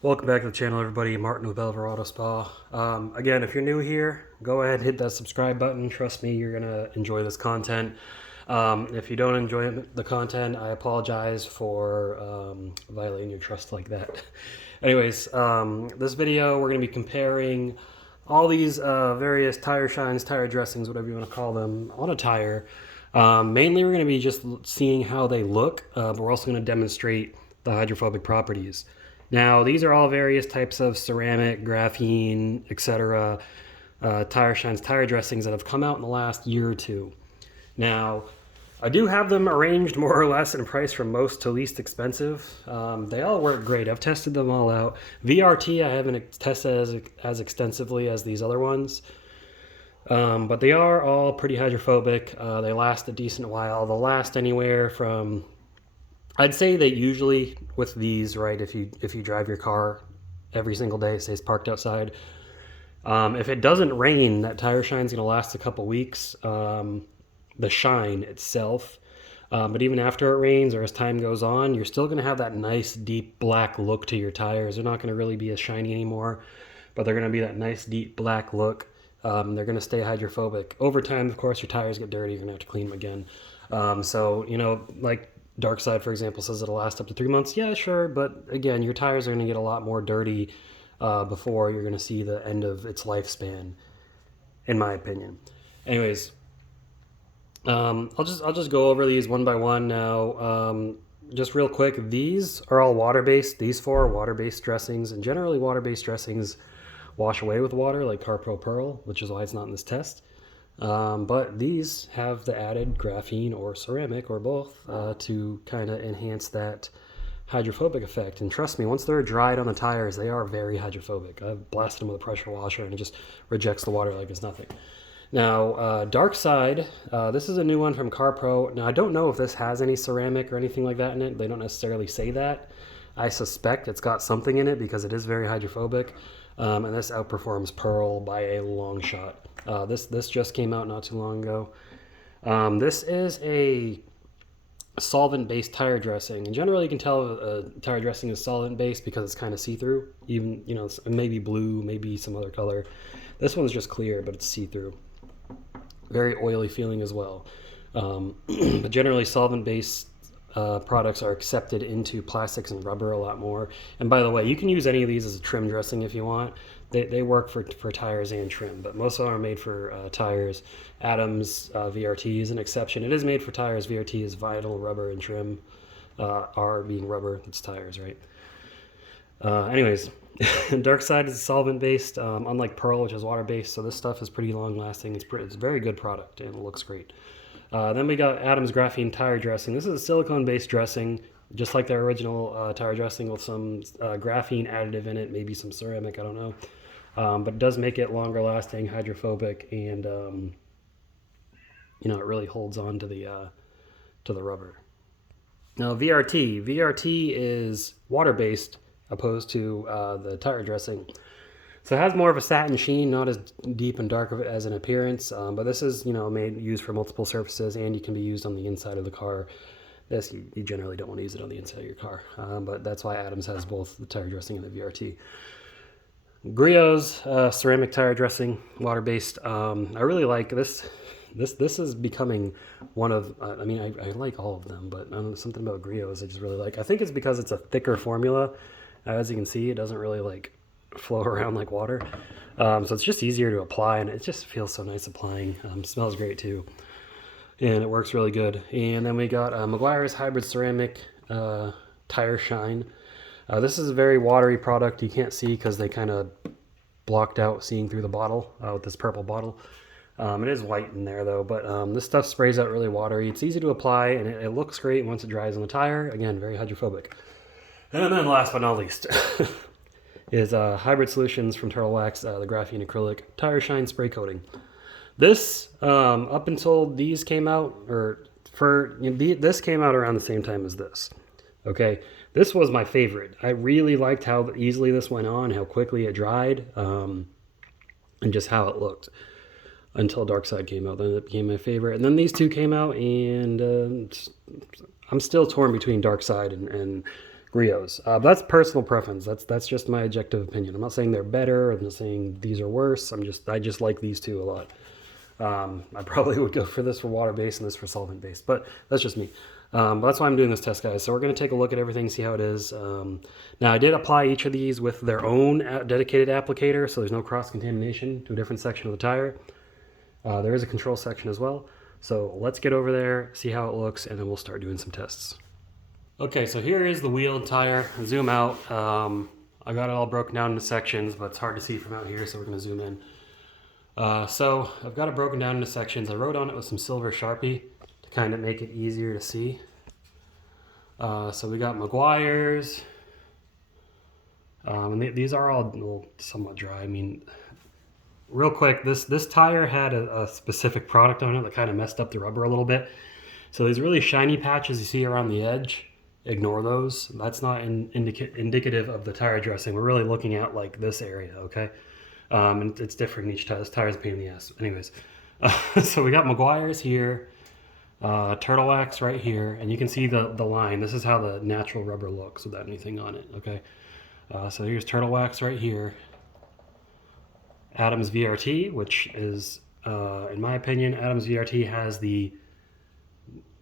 Welcome back to the channel, everybody. Martin with Belver Auto Spa. Again, if you're new here, go ahead and hit that subscribe button. Trust me, you're gonna enjoy this content. If you don't enjoy the content, I apologize for violating your trust like that. Anyways, this video we're gonna be comparing all these various tire shines, tire dressings, whatever you want to call them, on a tire. Mainly, we're going to be just seeing how they look, but we're also going to demonstrate the hydrophobic properties. Now, these are all various types of ceramic, graphene, etc. Tire shines, tire dressings that have come out in the last year or two. Now, I do have them arranged more or less in price from most to least expensive. They all work great. I've tested them all out. VRT I haven't tested as extensively as these other ones. But they are all pretty hydrophobic. They last a decent while. They'll last anywhere from, I'd say that usually with these, right, if you drive your car every single day, it stays parked outside. If it doesn't rain, that tire shine's going to last a couple weeks. The shine itself. But even after it rains or as time goes on, you're still going to have that nice deep black look to your tires. They're not going to really be as shiny anymore, but they're going to be that nice deep black look. They're going to stay hydrophobic. Over time, of course, your tires get dirty. You're going to have to clean them again. So, like Dark Side, for example, says it'll last up to 3 months. Yeah, sure. But again, your tires are going to get a lot more dirty before you're going to see the end of its lifespan, in my opinion. Anyways, I'll just go over these one by one now. Just real quick, these are all water-based. These four are water-based dressings, and generally water-based dressings wash away with water, like Carpro Pearl, which is why it's not in this test. But these have the added graphene or ceramic or both to kind of enhance that hydrophobic effect. And trust me, once they're dried on the tires, they are very hydrophobic. I've blasted them with a pressure washer and it just rejects the water like it's nothing. Now, Dark Side, this is a new one from CarPro. Now, I don't know if this has any ceramic or anything like that in it. They don't necessarily say that. I suspect it's got something in it because it is very hydrophobic. And this outperforms Pearl by a long shot. This just came out not too long ago. This is a solvent-based tire dressing. And generally, you can tell a tire dressing is solvent-based because it's kind of see-through. Even, maybe blue, maybe some other color. This one's just clear, but it's see-through. Very oily feeling as well. But generally, solvent-based products are accepted into plastics and rubber a lot more. And by the way, you can use any of these as a trim dressing if you want. They work for tires and trim, but most of them are made for tires. Adams VRT is an exception. It is made for tires. VRT is vinyl, rubber, and trim. R being rubber, it's tires, right? Anyways, Dark Side is solvent-based, unlike Pearl, which is water-based, so this stuff is pretty long-lasting. It's a very good product, and it looks great. Then we got Adams Graphene Tire Dressing. This is a silicone-based dressing, just like their original tire dressing with some graphene additive in it, maybe some ceramic, I don't know. But it does make it longer-lasting, hydrophobic, and it really holds on to the rubber. Now, VRT is water-based, opposed to the tire dressing. So it has more of a satin sheen, not as deep and dark of it as an appearance, but this is, used for multiple surfaces, and you can be used on the inside of the car. This, you generally don't want to use it on the inside of your car, but that's why Adams has both the tire dressing and the VRT. Griot's ceramic tire dressing, water-based. I really like this. This is becoming one of, I like all of them, but something about Griot's I just really like. I think it's because it's a thicker formula. As you can see, it doesn't really flow around like water. So it's just easier to apply, and it just feels so nice applying. Smells great too. And it works really good. And then we got Meguiar's Hybrid Ceramic Tire Shine. This is a very watery product. You can't see because they kind of blocked out seeing through the bottle with this purple bottle. It is white in there though, but this stuff sprays out really watery. It's easy to apply, and it looks great once it dries on the tire. Again, very hydrophobic. And then last but not least is Hybrid Solutions from Turtle Wax, the graphene acrylic tire shine spray coating. This, up until these came out, this came out around the same time as this. Okay, this was my favorite. I really liked how easily this went on, how quickly it dried, and just how it looked. Until Dark Side came out, then it became my favorite. And then these two came out, and I'm still torn between Dark Side and Griots. But that's personal preference. That's just my objective opinion. I'm not saying they're better. I'm not saying these are worse. I just like these two a lot. I probably would go for this for water-based and this for solvent-based, but that's just me. But that's why I'm doing this test, guys. So we're going to take a look at everything, see how it is. Now, I did apply each of these with their own dedicated applicator, so there's no cross-contamination to a different section of the tire. There is a control section as well. So let's get over there, see how it looks, and then we'll start doing some tests. Okay, so here is the wheel and tire. Zoom out. I got it all broken down into sections, but it's hard to see from out here, so we're going to zoom in. So I've got it broken down into sections. I wrote on it with some silver Sharpie to kind of make it easier to see. So we got Meguiar's. And these are all somewhat dry. I mean, real quick, this tire had a specific product on it that kind of messed up the rubber a little bit. So these really shiny patches you see around the edge, ignore those. That's not indicative of the tire dressing. We're really looking at like this area, okay? And it's different in each tire. This tire's a pain in the ass. Anyways, so we got Meguiar's here, Turtle Wax right here, and you can see the line. This is how the natural rubber looks without anything on it, okay? So here's Turtle Wax right here. Adams VRT, which is, in my opinion, Adams VRT has the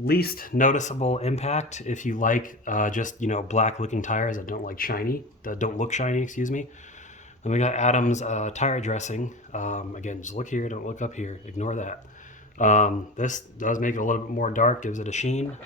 least noticeable impact if you like just, black looking tires that don't look shiny, excuse me. Then we got Adams tire dressing. Again, just look here, don't look up here, ignore that. This does make it a little bit more dark, gives it a sheen.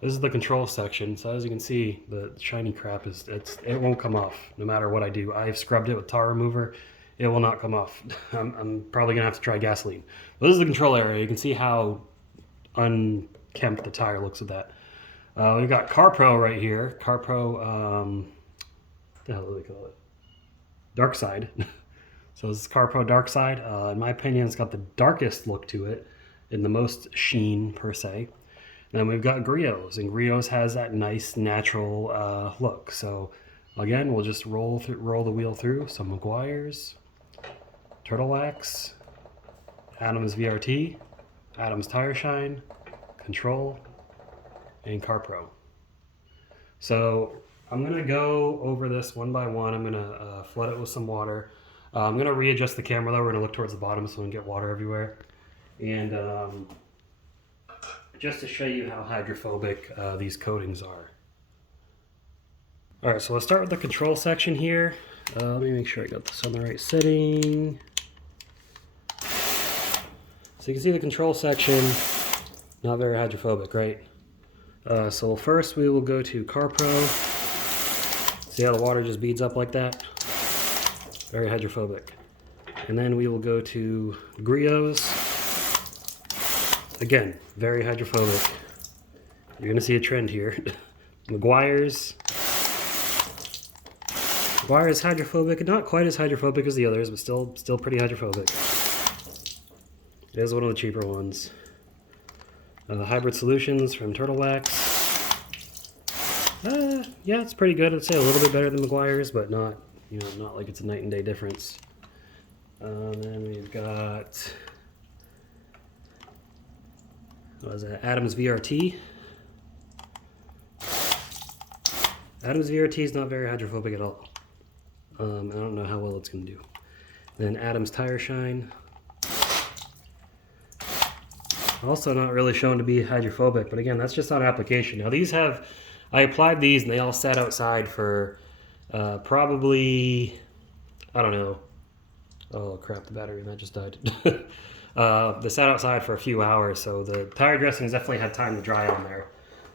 This is the control section, so as you can see, the shiny crap it won't come off no matter what I do. I've scrubbed it with tar remover. It will not come off. I'm probably gonna have to try gasoline. But this is the control area. You can see how unkempt the tire looks with that. We've got CarPro right here. CarPro, what the hell do they call it? Dark Side. So this is CarPro Dark Side. In my opinion, it's got the darkest look to it and the most sheen per se. And then we've got Griots, and Griots has that nice natural look. So again, we'll just roll the wheel through. So Meguiar's, Turtle Wax, Adams VRT, Adams Tire Shine, Control, and CarPro. So I'm going to go over this one by one. I'm going to flood it with some water. I'm going to readjust the camera though. We're going to look towards the bottom so we don't get water everywhere. And just to show you how hydrophobic these coatings are. Alright, so let's start with the control section here. Let me make sure I got this on the right setting. So you can see the control section, not very hydrophobic, right? So first we will go to CarPro. See how the water just beads up like that? Very hydrophobic. And then we will go to Griots. Again, very hydrophobic. You're gonna see a trend here. Meguiar's. Meguiar's hydrophobic, not quite as hydrophobic as the others, but still pretty hydrophobic. It is one of the cheaper ones. The Hybrid Solutions from Turtle Wax. Yeah, it's pretty good. I'd say a little bit better than Meguiar's, but not like it's a night and day difference. Then we've got, what was that? Adams VRT. Adams VRT is not very hydrophobic at all. I don't know how well it's going to do. Then Adams Tire Shine. Also not really shown to be hydrophobic, but again, that's just on application. Now I applied these and they all sat outside for probably, I don't know. Oh crap, the battery in that just died. They sat outside for a few hours, so the tire dressings definitely had time to dry on there.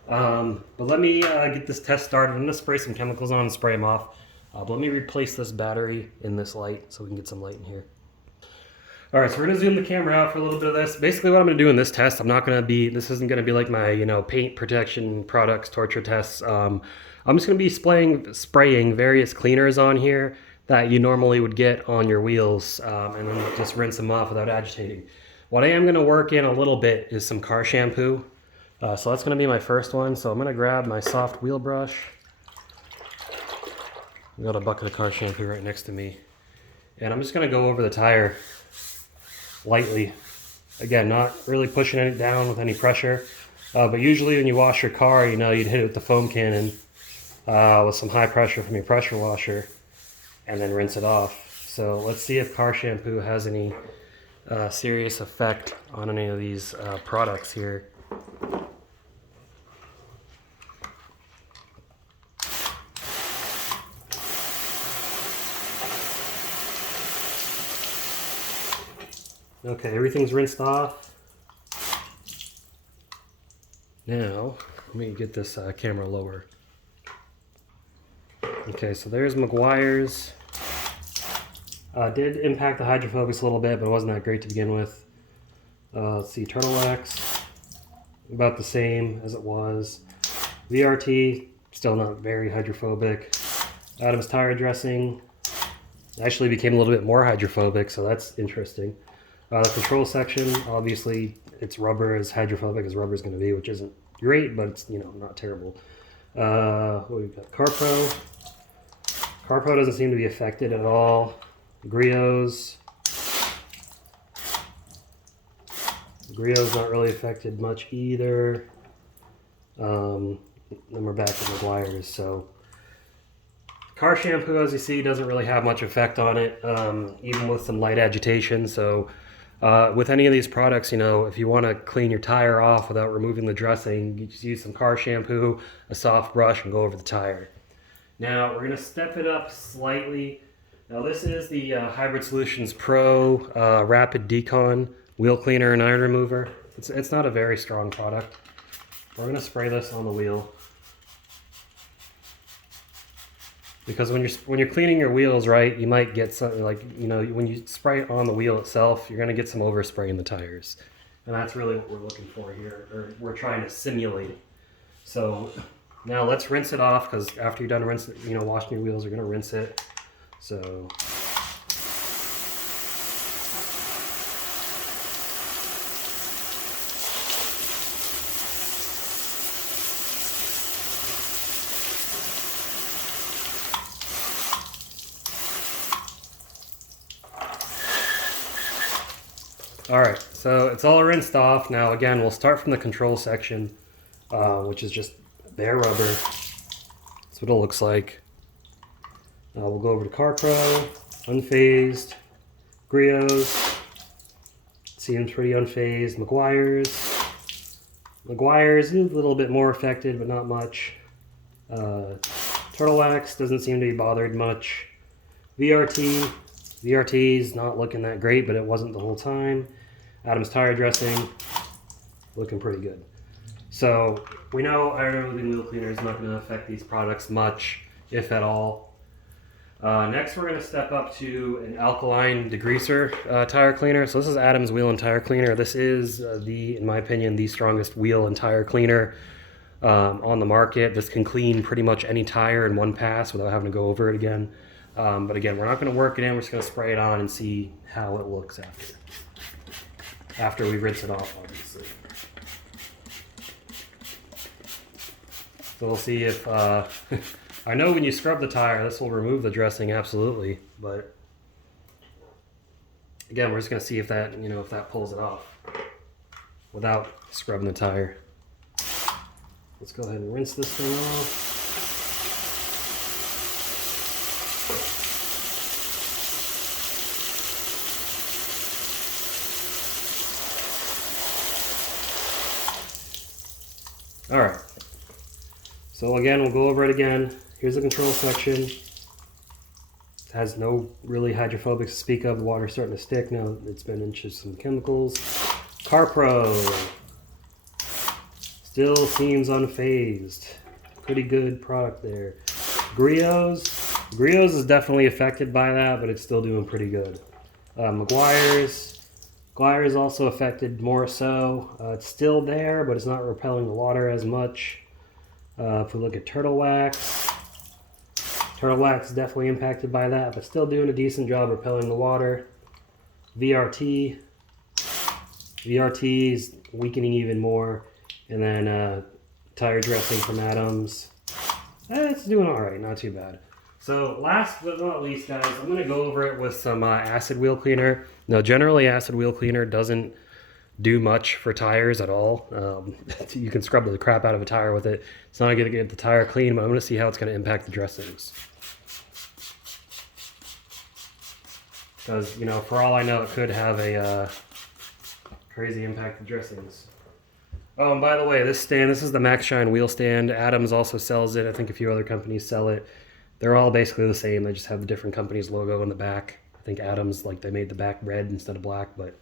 But let me get this test started. I'm going to spray some chemicals on and spray them off. But let me replace this battery in this light so we can get some light in here. Alright, so we're going to zoom the camera out for a little bit of this. Basically what I'm going to do in this test, this isn't going to be like my, paint protection products torture tests. I'm just going to be spraying various cleaners on here that you normally would get on your wheels, and then just rinse them off without agitating. What I am going to work in a little bit is some car shampoo. So that's going to be my first one. So I'm going to grab my soft wheel brush. I've got a bucket of car shampoo right next to me. And I'm just going to go over the tire lightly. Again, not really pushing it down with any pressure. But usually when you wash your car, you'd hit it with the foam cannon. with some high pressure from your pressure washer, and then rinse it off. So let's see if car shampoo has any serious effect on any of these products here. Okay, everything's rinsed off. Now, let me get this camera lower. Okay, so there's Meguiar's. Did impact the hydrophobics a little bit, but it wasn't that great to begin with. Let's see, Turtle Wax, about the same as it was. VRT, still not very hydrophobic. Adam's tire dressing actually became a little bit more hydrophobic, so that's interesting. The control section, obviously, it's rubber, as hydrophobic as rubber is going to be, which isn't great, but it's, you know, not terrible. What we've got, CarPro. CarPro doesn't seem to be affected at all. Griot's not really affected much either. Then we're back to Meguiar's. So car shampoo, as you see, doesn't really have much effect on it, even with some light agitation. So with any of these products, you know, if you want to clean your tire off without removing the dressing, you just use some car shampoo, a soft brush, and go over the tire. Now we're going to step it up slightly. Now this is the Hybrid Solutions Pro Rapid Decon Wheel Cleaner and Iron Remover. It's not a very strong product. We're going to spray this on the wheel. Because when you're cleaning your wheels, right, you might get something like, you know, when you spray it on the wheel itself, you're going to get some overspray in the tires. And that's really what we're looking for here, or we're trying to simulate it. So now let's rinse it off, because after you're done washing your wheels, you're going to rinse it. So alright, so it's all rinsed off. Now again, we'll start from the control section, which is just bare rubber. That's what it looks like. We'll go over to CarPro, unfazed, Griot's, seems pretty unfazed, Meguiar's is a little bit more affected, but not much. Turtle Wax doesn't seem to be bothered much. VRT's not looking that great, but it wasn't the whole time. Adam's tire dressing, looking pretty good. So we know iron removing wheel cleaner is not going to affect these products much, if at all. Next, we're going to step up to an alkaline degreaser tire cleaner. So this is Adam's wheel and tire cleaner. This is in my opinion, the strongest wheel and tire cleaner on the market. This can clean pretty much any tire in one pass without having to go over it again. But again, we're not going to work it in. We're just going to spray it on and see how it looks after we rinse it off, obviously. So we'll see if I know when you scrub the tire, this will remove the dressing, absolutely. But again, we're just going to see if that, if that pulls it off without scrubbing the tire. Let's go ahead and rinse this thing off. All right. So again, we'll go over it again. Here's the control section. It has no really hydrophobics to speak of. The water's starting to stick now. It's been introduced some chemicals. CarPro still seems unfazed. Pretty good product there. Griot's is definitely affected by that, but it's still doing pretty good. Meguiar's also affected more so. It's still there, but it's not repelling the water as much. If we look at Turtle Wax is definitely impacted by that, but still doing a decent job repelling the water. VRT is weakening even more. And then tire dressing from Adams. It's doing all right, not too bad. So last but not least, guys, I'm going to go over it with some acid wheel cleaner. Now, generally, acid wheel cleaner doesn't do much for tires at all. You can scrub the crap out of a tire with it. It's not going to get the tire clean, but I'm going to see how it's going to impact the dressings. Because, you know, for all I know, it could have a crazy impact to dressings. Oh, and by the way, this stand, this is the Max Shine wheel stand. Adams also sells it. I think a few other companies sell it. They're all basically the same. They just have the different company's logo in the back. I think Adams, like, they made the back red instead of black, but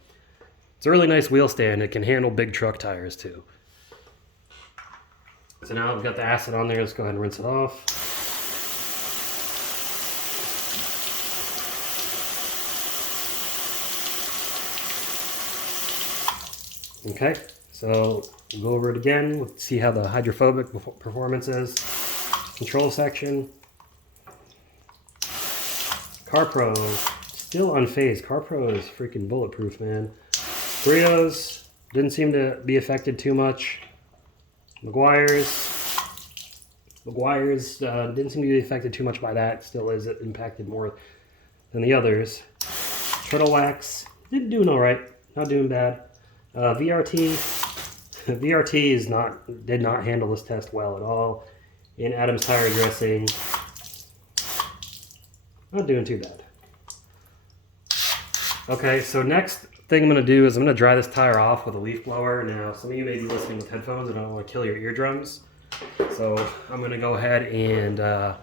it's a really nice wheel stand. It can handle big truck tires too. So now I've got the acid on there. Let's go ahead and rinse it off. Okay, so we'll go over it again. Let's see how the hydrophobic performance is. Control section. CarPro, still unfazed. CarPro is freaking bulletproof, man. Griot's didn't seem to be affected too much. Meguiar's didn't seem to be affected too much by that. Still is impacted more than the others. Turtle Wax did doing all right, not doing bad. VRT did not handle this test well at all. In Adams tire dressing, not doing too bad. Okay, so next thing I'm going to do is I'm going to dry this tire off with a leaf blower. Now, some of you may be listening with headphones and I don't want to kill your eardrums. So I'm going to go ahead and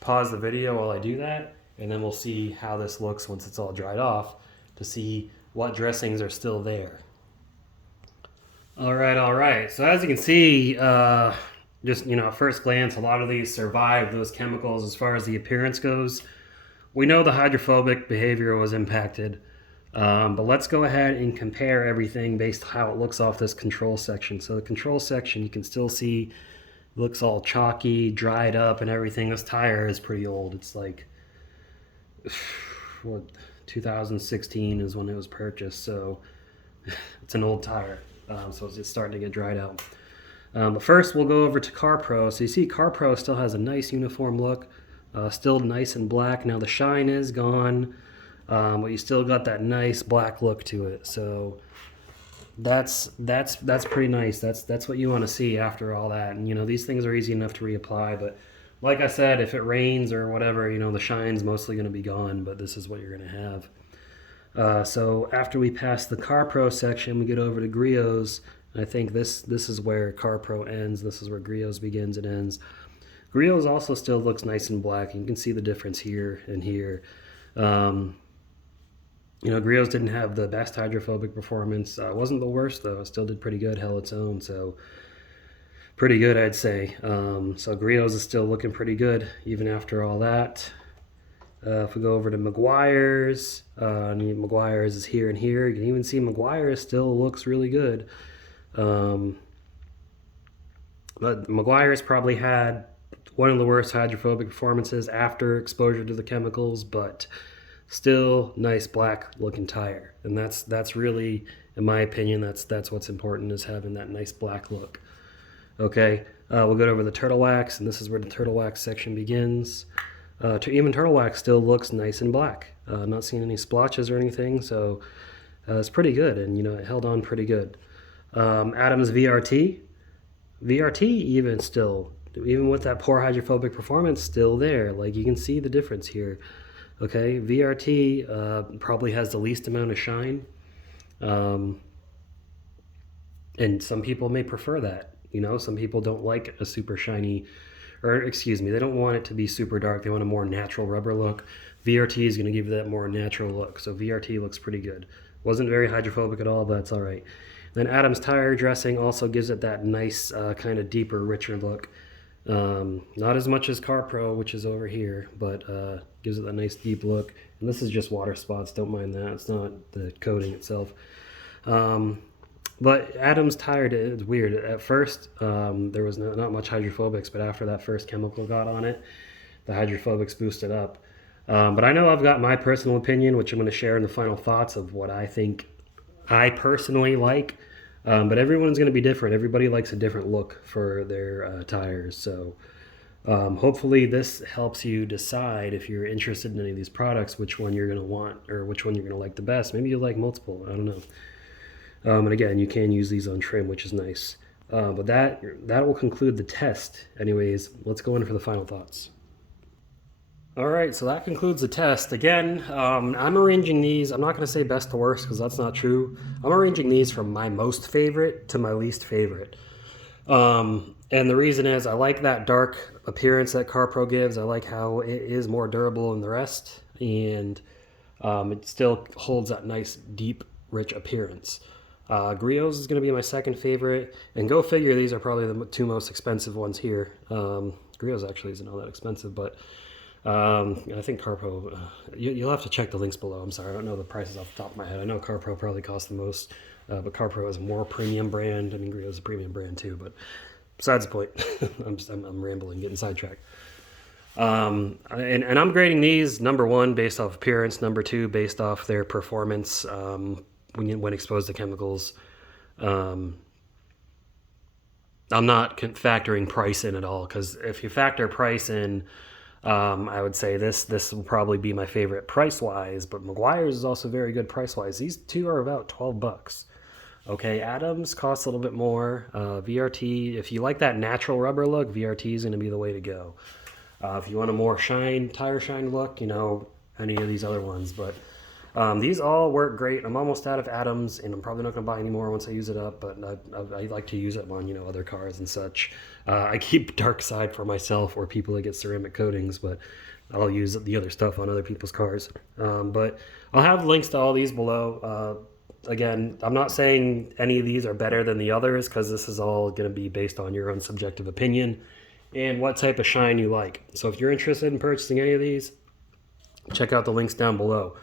pause the video while I do that. And then we'll see how this looks once it's all dried off to see what dressings are still there. All right. So as you can see, just, you know, at first glance, a lot of these survived those chemicals as far as the appearance goes. We know the hydrophobic behavior was impacted, but let's go ahead and compare everything based on how it looks off this control section. So the control section, you can still see, looks all chalky, dried up and everything. This tire is pretty old. It's like, what, 2016 is when it was purchased, so it's an old tire. So it's just starting to get dried out. But first we'll go over to CarPro. So you see CarPro still has a nice uniform look. Still nice and black. Now the shine is gone, but you still got that nice black look to it. So that's pretty nice. That's what you want to see after all that. And you know, these things are easy enough to reapply, but like I said, if it rains or whatever, you know, the shine's mostly going to be gone, but this is what you're going to have. So after we pass the CarPro section, we get over to Griot's. I think this is where CarPro ends. This is where Griot's begins and ends. Griot's also still looks nice and black. You can see the difference here and here. You know, Griot's didn't have the best hydrophobic performance. Wasn't the worst though. It still did pretty good, held its own. So pretty good, I'd say. So Griot's is still looking pretty good even after all that. If we go over to Meguiar's, Meguiar's is here and here. You can even see Meguiar's still looks really good. But Meguiar's probably had one of the worst hydrophobic performances after exposure to the chemicals, but still nice black looking tire. And that's really, in my opinion, that's what's important, is having that nice black look. Okay, we'll go over the Turtle Wax, and this is where the Turtle Wax section begins. Even Turtle Wax still looks nice and black. Not seeing any splotches or anything, so it's pretty good, and you know, it held on pretty good. Adams VRT even with that poor hydrophobic performance, still there. Like, you can see the difference here. Okay, VRT probably has the least amount of shine, and some people may prefer that. You know, some people don't like a super shiny, or excuse me, they don't want it to be super dark. They want a more natural rubber look. VRT is going to give you that more natural look. So VRT looks pretty good. Wasn't very hydrophobic at all, but it's all right. Then Adams tire dressing also gives it that nice kind of deeper, richer look. Not as much as CarPro, which is over here, but gives it that nice deep look. And this is just water spots, don't mind that. It's not the coating itself. But Adams tire, it's weird. At first, there was not much hydrophobics, but after that first chemical got on it, the hydrophobics boosted up. But I know I've got my personal opinion, which I'm going to share in the final thoughts of what I think I personally like. But everyone's going to be different. Everybody likes a different look for their tires. So hopefully this helps you decide, if you're interested in any of these products, which one you're going to want or which one you're going to like the best. Maybe you like multiple. I don't know. And again, you can use these on trim, which is nice. But that will conclude the test. Anyways, let's go in for the final thoughts. All right, so that concludes the test. Again, I'm arranging these. I'm not going to say best to worst because that's not true. I'm arranging these from my most favorite to my least favorite. And the reason is I like that dark appearance that CarPro gives. I like how it is more durable than the rest, and it still holds that nice, deep, rich appearance. Griot's is going to be my second favorite, and go figure, these are probably the two most expensive ones here. Griot's actually isn't all that expensive, but I think CarPro, you'll have to check the links below. I'm sorry, I don't know the prices off the top of my head. I know CarPro probably costs the most, but CarPro is a more premium brand. I mean, Griot's a premium brand too, but besides the point, I'm rambling, getting sidetracked. And I'm grading these, number one, based off appearance, number two, based off their performance when exposed to chemicals. I'm not factoring price in at all, because if you factor price in, I would say this will probably be my favorite price-wise, but Meguiar's is also very good price-wise. These two are about $12. Okay, Adams costs a little bit more. VRT, if you like that natural rubber look, VRT is going to be the way to go. If you want a more tire shine look, you know, any of these other ones. But these all work great. I'm almost out of Adams, and I'm probably not going to buy any more once I use it up, but I like to use it on, you know, other cars and such. I keep Dark Side for myself or people that get ceramic coatings, but I'll use the other stuff on other people's cars. But I'll have links to all these below. Again, I'm not saying any of these are better than the others, because this is all going to be based on your own subjective opinion and what type of shine you like. So if you're interested in purchasing any of these, check out the links down below.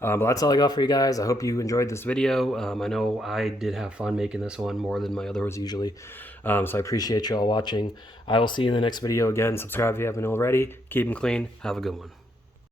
But that's all I got for you guys. I hope you enjoyed this video. I know I did have fun making this one more than my other ones usually. So I appreciate you all watching. I will see you in the next video again. Subscribe if you haven't already. Keep them clean. Have a good one.